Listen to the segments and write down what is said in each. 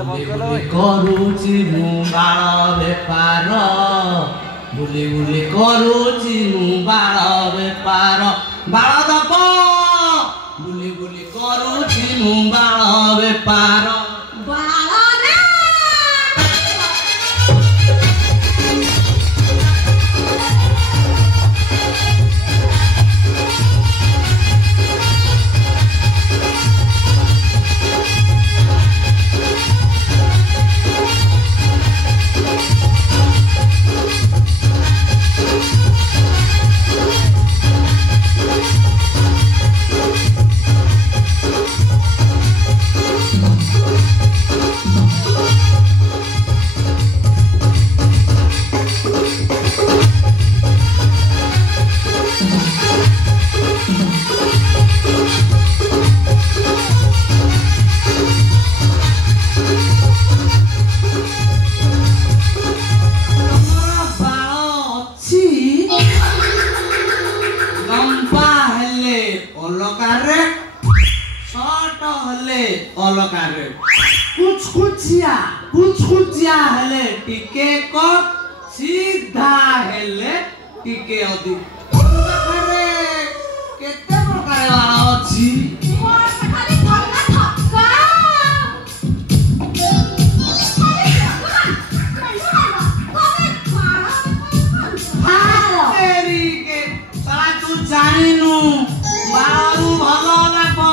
କରୁଛି ମୁଁ ବାଳ ବେପାର ବୁଲି ବୁଲି କରୁଛି ମୁଁ ବାଳ ବେପାର ବାଳ ଦବ ବୁଲି ବୁଲି କରୁଛି ମୁଁ ବାଳ ବେପାର कुछ हेले टिके को सीधा हेले टिके अधिक केते प्रकार वाला अछि खाली थक्का थक्का तेरी के साला तू जानिनु बारू भलो लापो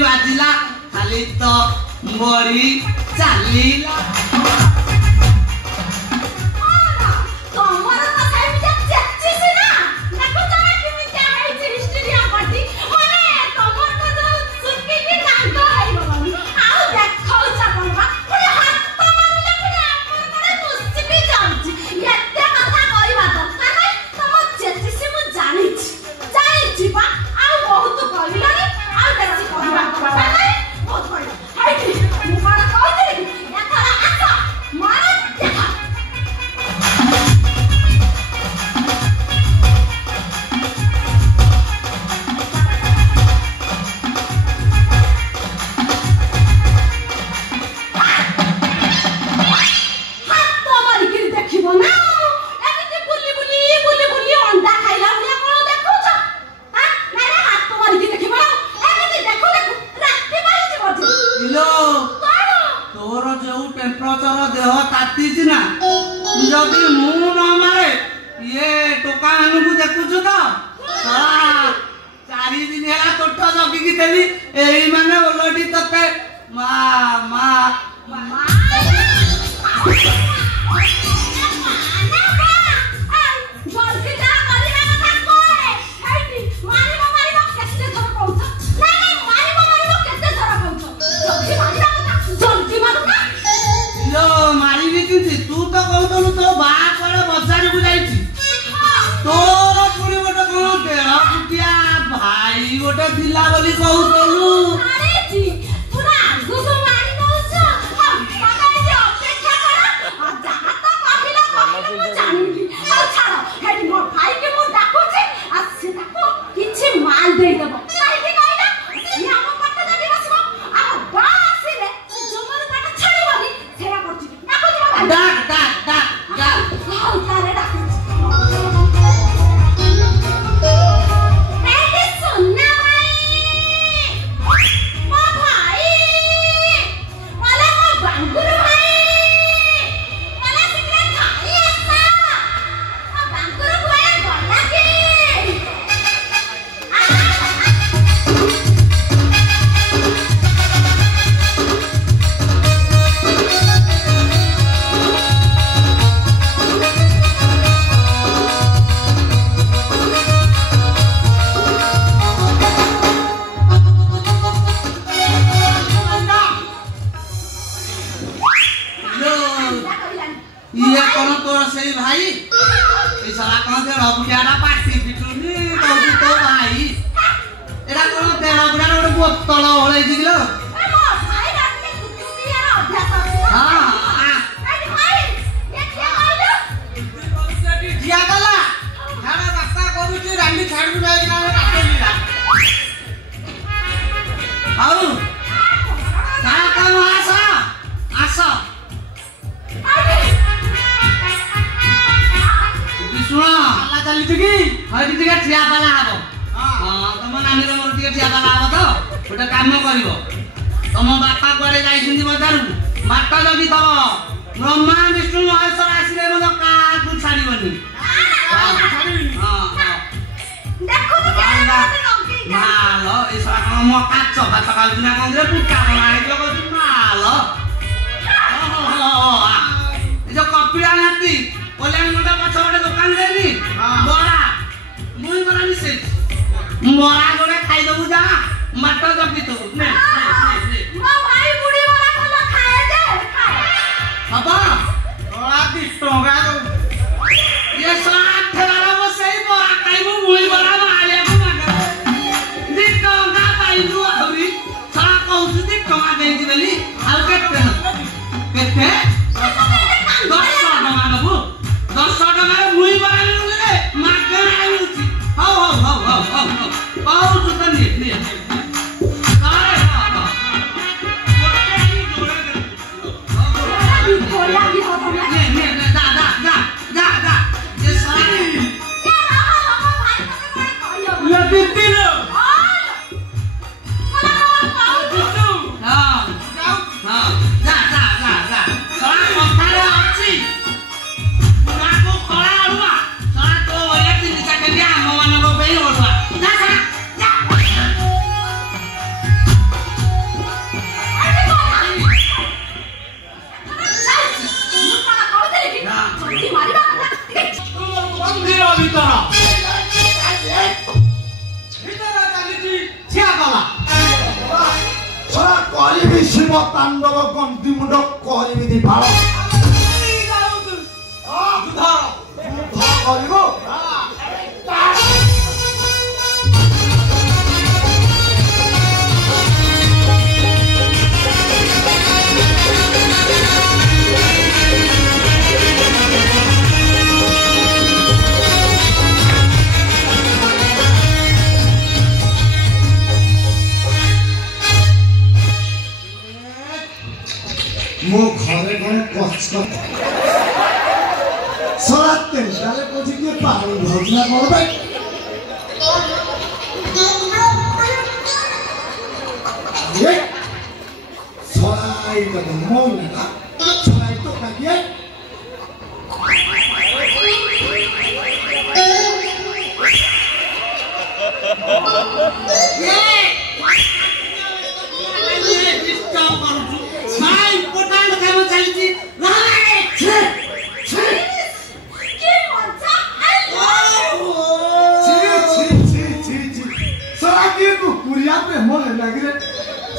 बाजिला खाली तो बड़ी चाली सईला Hola. शिव तांडव गंती मुंड करबी दीपा मो घरे कौन कच सराते डाले कोठी के पागल भजना करबे ये सराई का मोन ना सराई तो का ये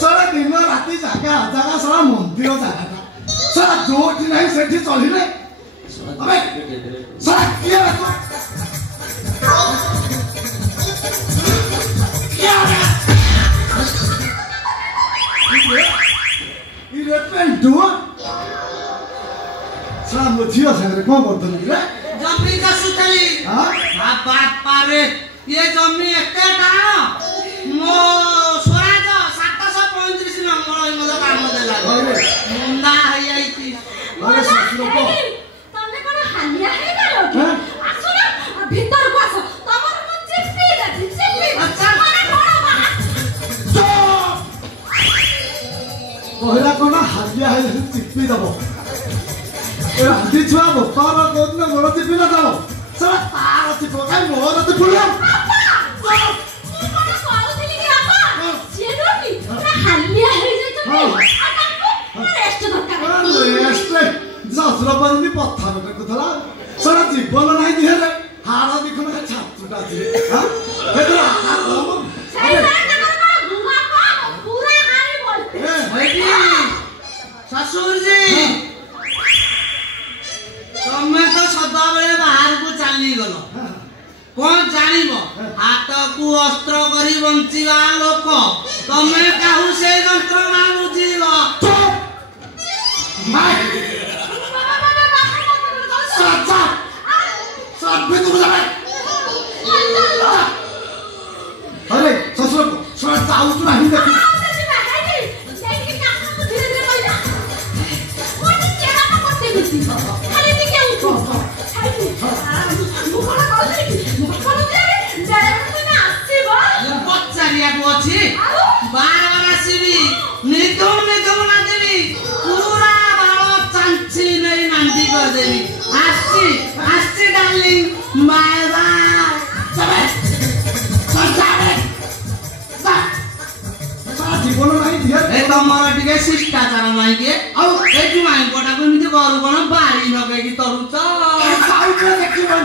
सारा दिन राति जागा जागा सारा मंदिर जागा सारा जोटी नहीं सेठी चली रे अबे सारा किया रखो क्या ये पेन दुआ सारा मुझिया संग रे कौन करते रे जमी का सुतली हां बात पारे ये जमी एकटा मो स्वराज 735 नंबर मजा काम देला मुंडा हई आई थी अरे ससुर को तने कोन हालिया हे गलो आसो ना भीतर को आसो तमर मन चिप्पी अच्छा माने बड़ा बात कहला कोन हालिया हे चिप्पी दबो ए आदि छुआ बोकार कोन मोर चिप्पी ना दबो सारा तार चिप्पो काय मोर तो फुलिया ससुरपनी पत्थर देखुला सारा जीवन नहीं दिहे हार देखुन छात्रटा छी हां एतरा पूरा हारी बोलते बेटी ससुर जी तमे तो सदा बेले बाहर को चली गलो कौन जानिबो हाथ को अस्त्र करी बंचिबा लोक तमे काहू से यंत्र मारू जीवा माय अरे ससुर ससुर जाऊ तू नहीं देख बार बार आसीबी निगम ना देवी पूरा बाल चांची नहीं नांदी कर देवी आसी डार्लिंग बाय बाय चले सारा जीवन नहीं दिहे ए तमरा टिके शिष्टाचार नाही के आ ए तू माई कोटा को मिते करू कोन बारी नगे की तरुच जाऊ तू देखिबन